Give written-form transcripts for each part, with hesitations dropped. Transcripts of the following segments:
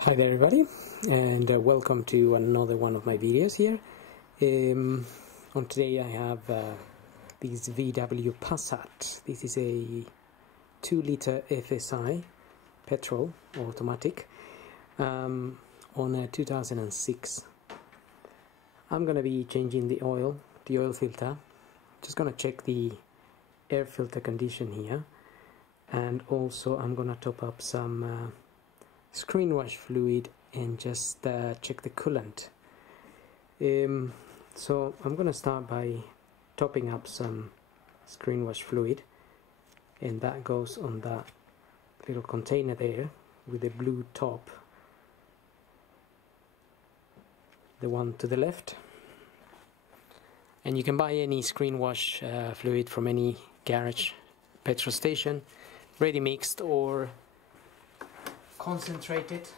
Hi there everybody, and welcome to another one of my videos here. On today I have this VW Passat. This is a 2-liter FSI petrol automatic on a 2006. I'm going to be changing the oil filter. Just going to check the air filter condition here, and also I'm going to top up some screen wash fluid and just check the coolant. So I'm gonna start by topping up some screen wash fluid, and that goes on that little container there with the blue top, the one to the left. And you can buy any screen wash fluid from any garage petrol station, ready mixed or concentrated.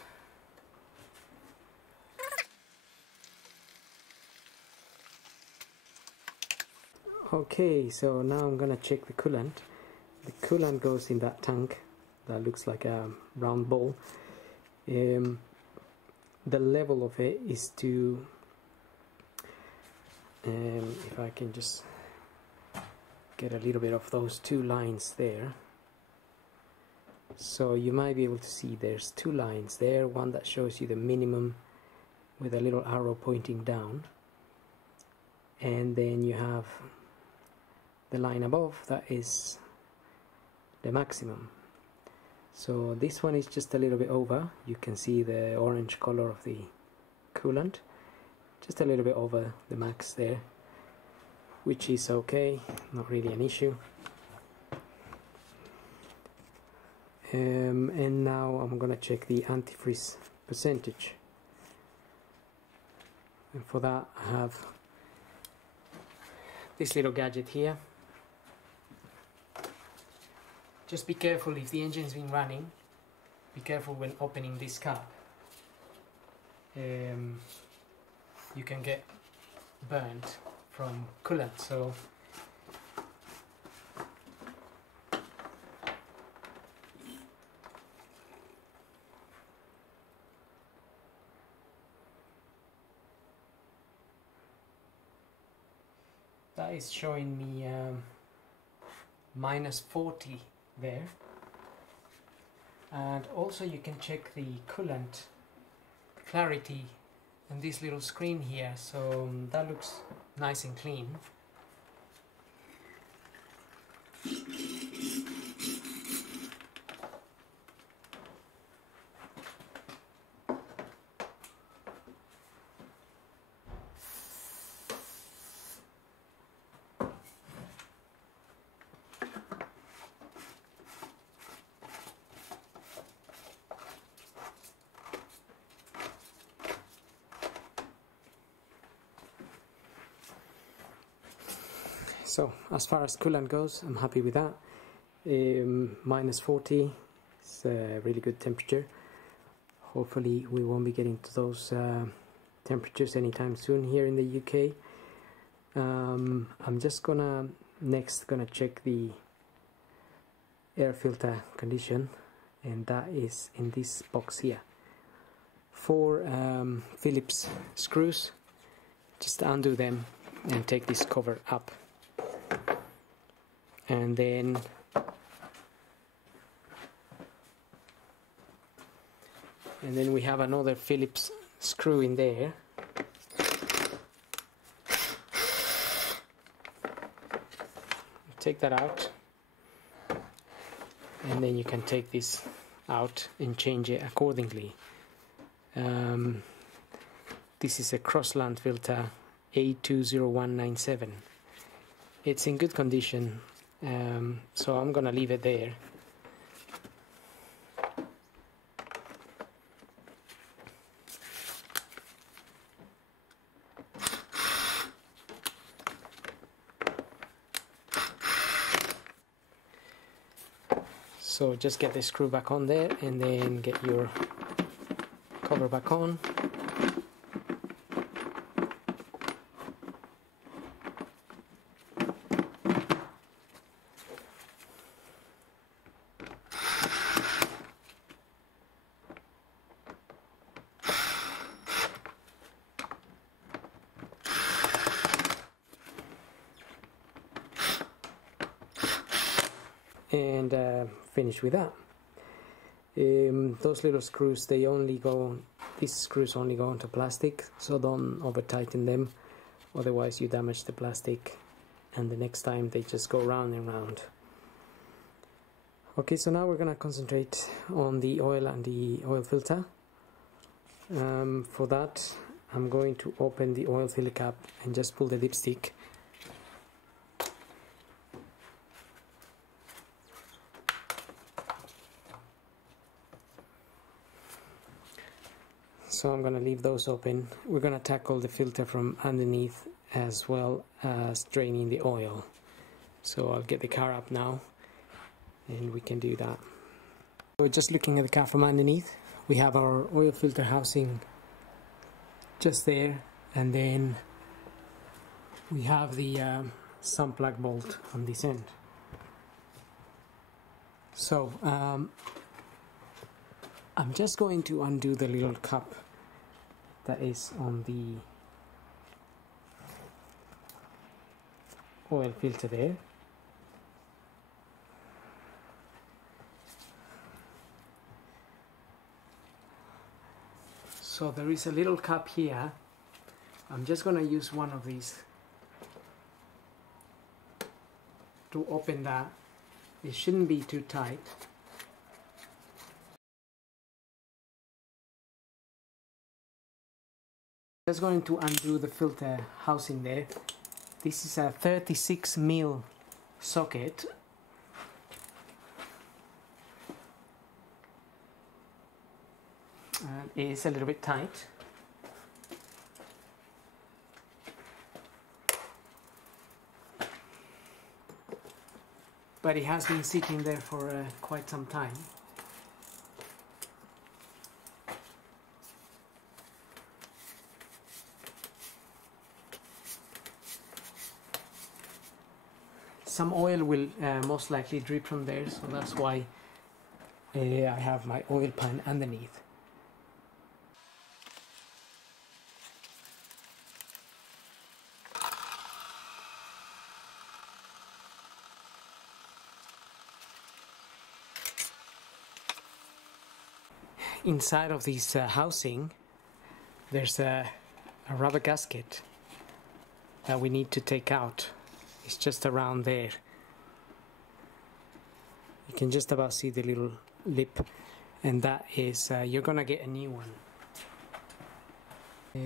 Okay, so now I'm gonna check the coolant. The coolant goes in that tank that looks like a round ball. The level of it is to if I can just get a little bit of those two lines there. So you might be able to see there's two lines there, one that shows you the minimum with a little arrow pointing down, and then you have the line above that is the maximum. So this one is just a little bit over. You can see the orange color of the coolant, just a little bit over the max there, which is okay, not really an issue. And now I'm gonna check the antifreeze percentage, and for that I have this little gadget here. Just be careful if the engine's been running, be careful when opening this cap. You can get burnt from coolant, so that is showing me -40 there. And also you can check the coolant clarity on this little screen here, so that looks nice and clean. So as far as coolant goes, I'm happy with that. -40 is a really good temperature. Hopefully we won't be getting to those temperatures anytime soon here in the UK. I'm just next gonna check the air filter condition, and that is in this box here. 4 Phillips screws. Just undo them and take this cover up. And then we have another Phillips screw in there. Take that out, and then you can take this out and change it accordingly. This is a Crossland filter A20197. It's in good condition. So I'm gonna leave it there. So just get the screw back on there, and then get your cover back on. and finish with that. Those little screws, these screws only go onto plastic, so don't over tighten them, otherwise you damage the plastic and the next time they just go round and round. Okay, so now we're gonna concentrate on the oil and the oil filter. For that I'm going to open the oil filler cap and just pull the dipstick. So I'm going to leave those open. We're going to tackle the filter from underneath as well as draining the oil. So I'll get the car up now and we can do that. We're just looking at the car from underneath. We have our oil filter housing just there, and then we have the sun plug bolt on this end. So I'm just going to undo the little cup that is on the oil filter there. So there is a little cup here. I'm just going to use one of these to open that. It shouldn't be too tight. Just going to undo the filter housing there. This is a 36mm socket. And it is a little bit tight. But it has been sitting there for quite some time. Some oil will most likely drip from there, so that's why I have my oil pan underneath. Inside of this housing there's a rubber gasket that we need to take out. It's just around there. You can just about see the little lip, and that is you're gonna get a new one.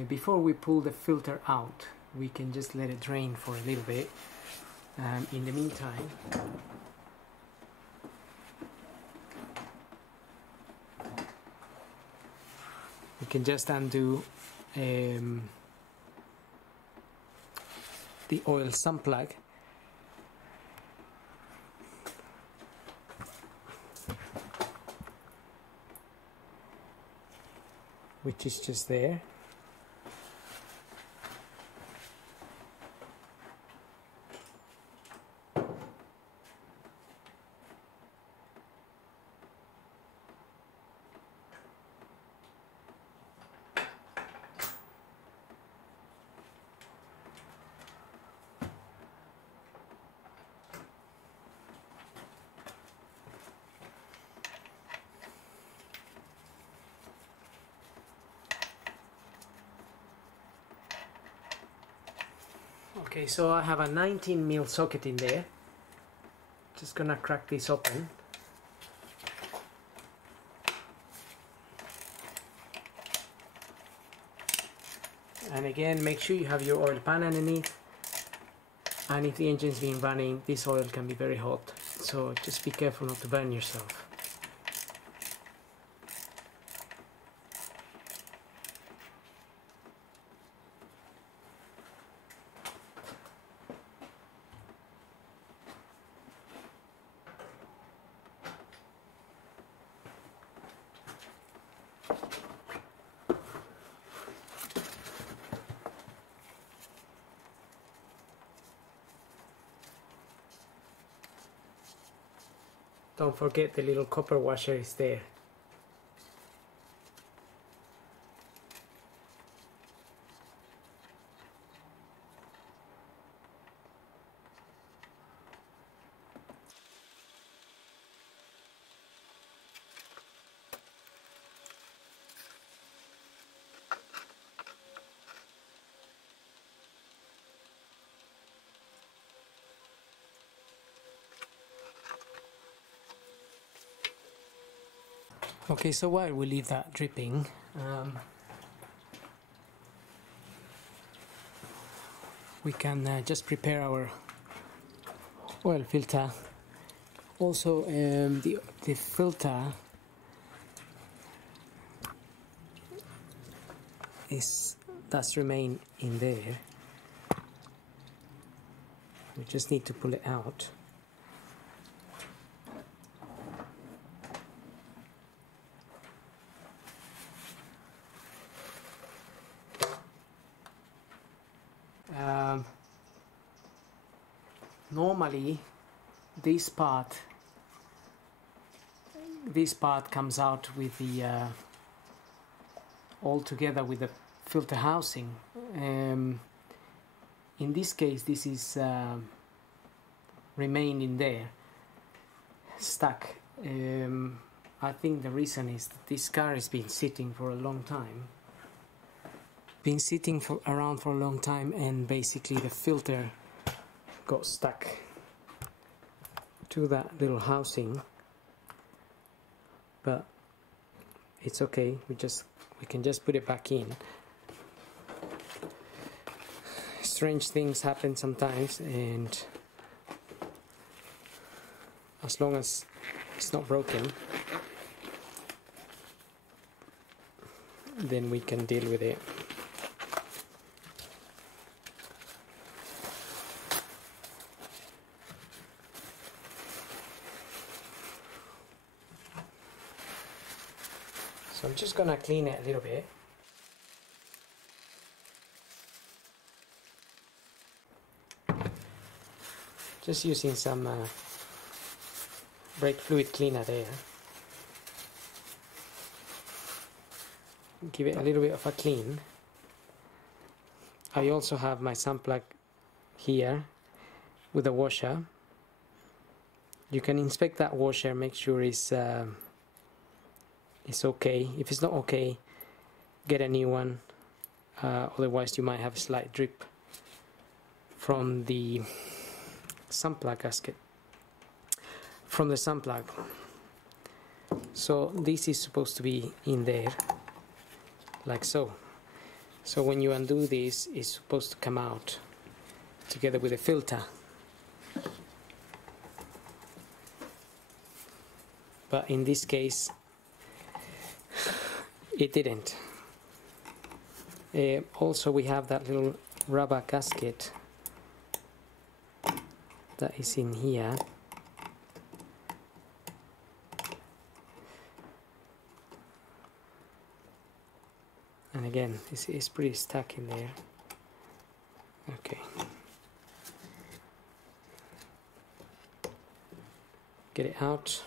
Before we pull the filter out, we can just let it drain for a little bit. In the meantime, we can just undo the oil sun plug. Which is just there. Okay, so I have a 19mm socket in there. Just gonna crack this open. And again, make sure you have your oil pan underneath. And if the engine's been running, this oil can be very hot. So just be careful not to burn yourself. Don't forget the little copper washer is there. Okay, so while we leave that dripping, we can just prepare our oil filter. Also, the filter does remain in there. We just need to pull it out. Normally this part comes out with the all together with the filter housing. In this case, this is remain in there, stuck. I think the reason is that this car has been sitting for a long time. Been sitting around for a long time, and basically the filter got stuck to that little housing. But it's okay. We can just put it back in. Strange things happen sometimes, and as long as it's not broken, then we can deal with it. So I'm just gonna clean it a little bit. Just using some brake fluid cleaner there. Give it a little bit of a clean. I also have my sump plug here with a washer. You can inspect that washer, make sure it's okay. If it's not okay, get a new one. Otherwise you might have a slight drip from the sump plug gasket, from the sump plug. So this is supposed to be in there, like so. So when you undo this, it's supposed to come out together with the filter. But in this case, it didn't. Also, we have that little rubber gasket that is in here. And again, it's pretty stuck in there. Okay. Get it out.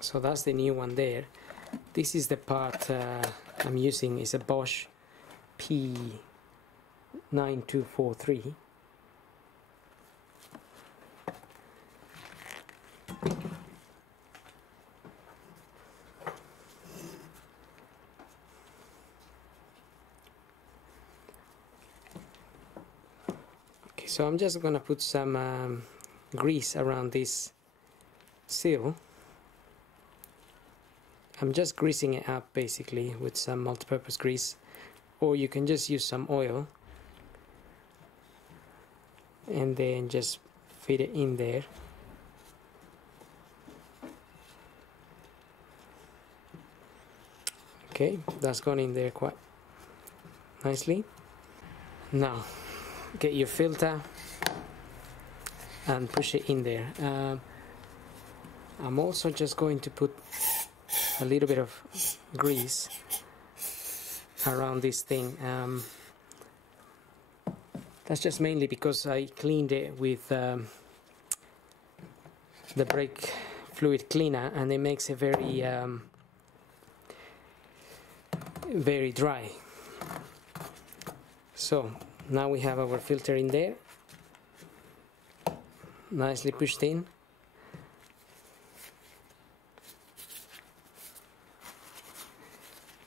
So that's the new one there. This is the part I'm using, is a Bosch P9243. Okay, so I'm just gonna put some grease around this seal. I'm just greasing it up basically with some multi-purpose grease, or you can just use some oil and then just fit it in there. Okay, that's gone in there quite nicely. Now get your filter and push it in there. I'm also just going to put a little bit of grease around this thing. That's just mainly because I cleaned it with the brake fluid cleaner, and it makes it very very dry. So now we have our filter in there, nicely pushed in.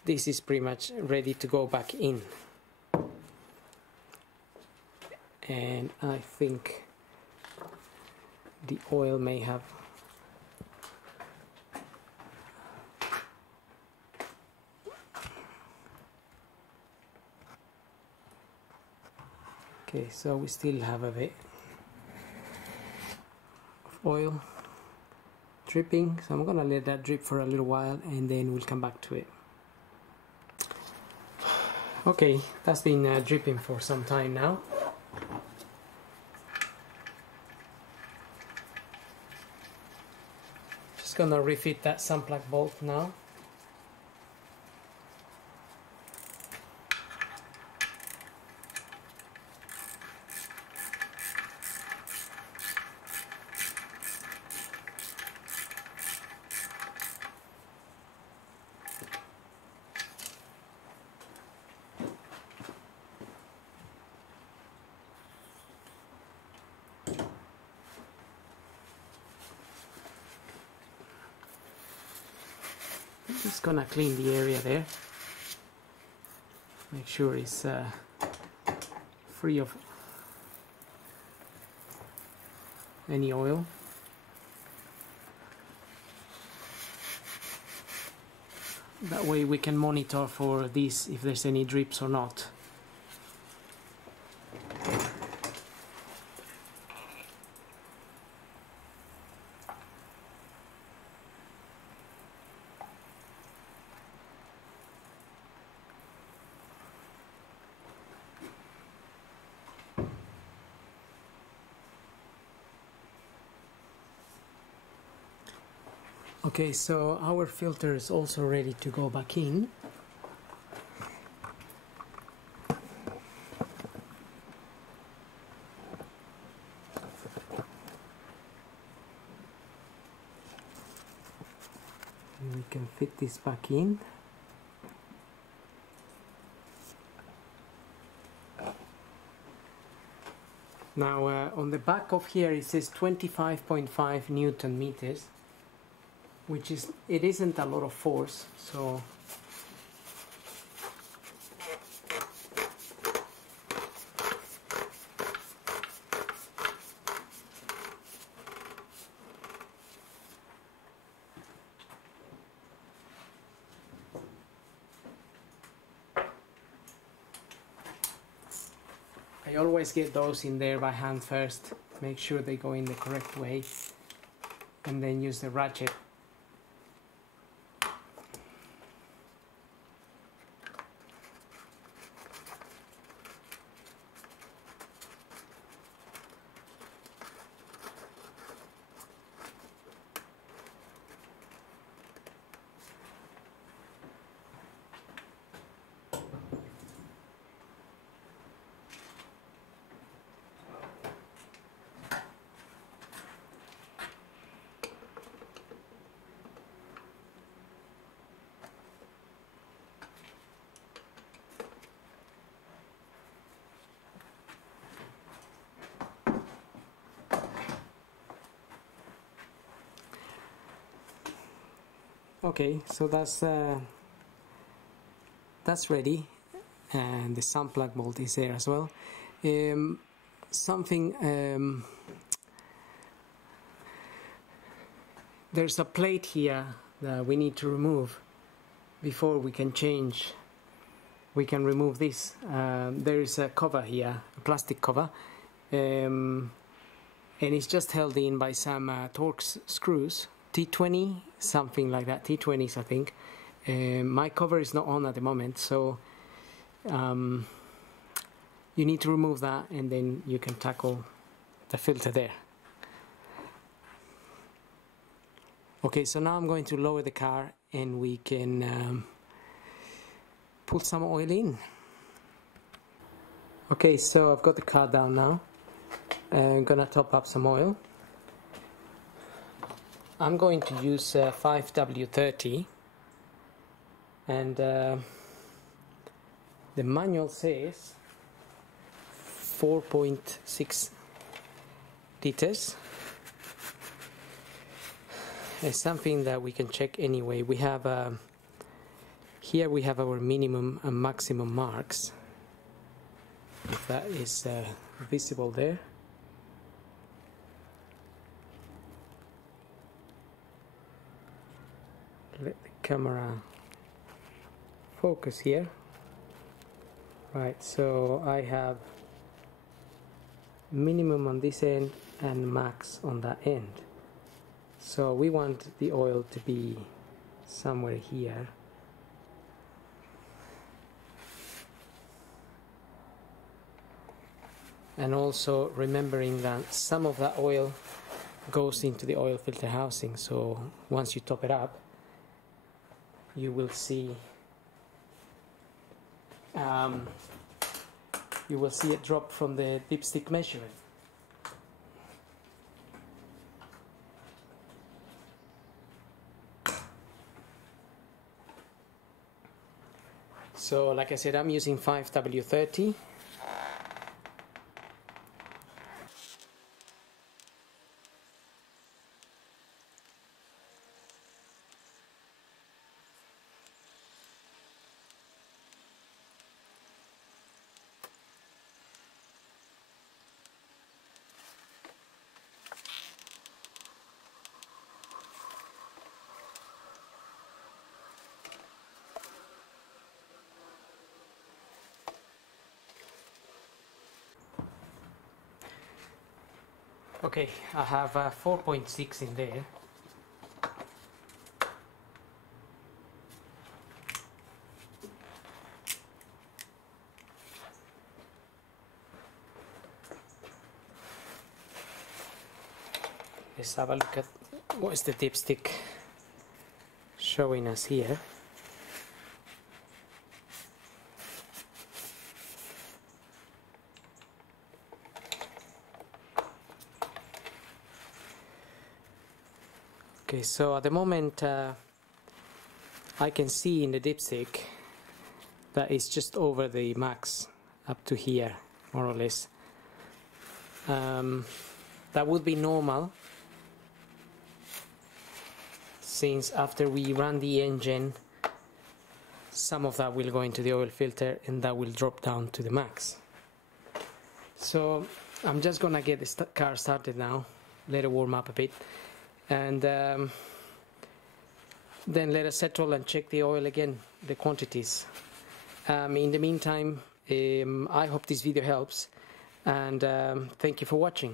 this is pretty much ready to go back in. And I think the oil may have okay, so we still have a bit of oil dripping, so I'm gonna let that drip for a little while and then we'll come back to it. Okay, that's been dripping for some time now. Just gonna refit that sun plug bolt now. Just gonna clean the area there, make sure it's free of any oil. That way we can monitor for this if there's any drips or not. Okay, so our filter is also ready to go back in. And we can fit this back in. Now on the back of here it says 25.5 Newton meters, which is, it isn't a lot of force, so I always get those in there by hand first, make sure they go in the correct way, and then use the ratchet. Okay, so that's ready, and the sun plug bolt is there as well. There's a plate here that we need to remove before we can change. We can remove this. There is a cover here, a plastic cover, and it's just held in by some Torx screws. T20, something like that, T20s I think. My cover is not on at the moment, so you need to remove that and then you can tackle the filter there. Okay, so now I'm going to lower the car and we can put some oil in. Okay, so I've got the car down now. I'm gonna top up some oil. I'm going to use 5W30, and the manual says 4.6 liters. It's something that we can check anyway. We have here we have our minimum and maximum marks, if that is visible there. Let the camera focus here. Right, so I have minimum on this end and max on that end. So we want the oil to be somewhere here. And also remembering that some of that oil goes into the oil filter housing, so once you top it up, you will see it drop from the dipstick measuring. So like I said, I'm using 5W30. Okay, I have 4.6 in there. Let's have a look at what is the dipstick showing us here. Okay, so at the moment I can see in the dipstick that it's just over the max, up to here, more or less. That would be normal, since after we run the engine, some of that will go into the oil filter and that will drop down to the max. So I'm just gonna get the car started now, let it warm up a bit, and then let us settle and check the oil again, the quantities. In the meantime, I hope this video helps, and thank you for watching.